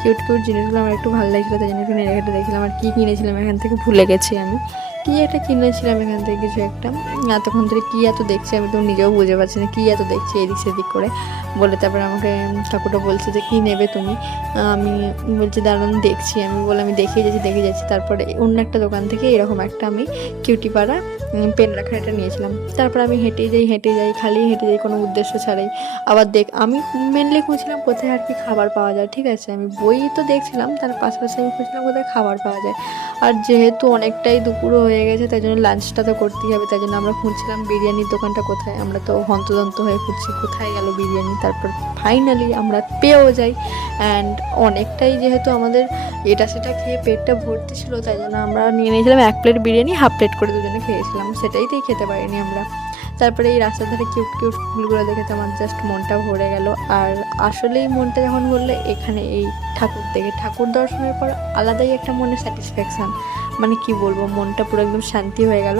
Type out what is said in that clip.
Cute cute জিনিসগুলো আমার একটু ভালো লাগছিলো, তাই জন্য একটু নেড়ে ঘেটে দেখছিলাম। আর কী কিনেছিলাম এখান থেকে ভুলে গেছি আমি, কী একটা কিনেছিলাম এখান থেকে কিছু একটা। এতক্ষণ ধরে কী এত দেখছি আমি তো নিজেও বুঝে পারছি না কী এত দেখছি এদিক সেদিক করে বলে। তারপরে আমাকে কাকুটা বলছে যে কী নেবে তুমি, আমি বলছি দাঁড়ান দেখছি, আমি বলে আমি দেখে যাচ্ছি। তারপরে অন্য একটা দোকান থেকে এরকম একটা আমি কিউটি পাড়া পেন রাখার এটা নিয়েছিলাম। তারপর আমি হেঁটে যাই খালি হেঁটে যাই কোনো উদ্দেশ্য ছাড়াই। আবার আমি মেনলি খুঁজছিলাম কোথায় আর কি খাবার পাওয়া যায়, ঠিক আছে, আমি বই তো দেখছিলাম, তার পাশাপাশি আমি খুঁজছিলাম কোথায় খাবার পাওয়া যায়। আর যেহেতু অনেকটাই দুপুরও হয়ে গেছে তাই জন্য লাঞ্চটা তো করতেই হবে, তাই জন্য আমরা খুঁজছিলাম বিরিয়ানির দোকানটা কোথায়। আমরা তো হন্তদন্ত হয়ে খুঁজছি কোথায় গেল বিরিয়ানি। তারপর ফাইনালি আমরা পেয়েও যাই। অ্যান্ড অনেকটাই যেহেতু আমাদের এটা সেটা খেয়ে পেটটা ভর্তি ছিল, তাই জন্য আমরা নিয়ে নিয়েছিলাম 1 প্লেট বিরিয়ানি, হাফ প্লেট করে দুজনে খেয়েছিলাম, সেটাইতেই খেতে পারিনি আমরা। তারপরে এই রাস্তার ধারে কিউট কিউট ফুলগুলো দেখে তো আমার জাস্ট মনটা ভরে গেল। আর আসলেই মনটা যখন বললে এখানে এই ঠাকুর দেখে, ঠাকুর দর্শনের পর আলাদাই একটা মনে স্যাটিসফ্যাকশান, মানে কি বলবো, মনটা পুরো একদম শান্তি হয়ে গেল।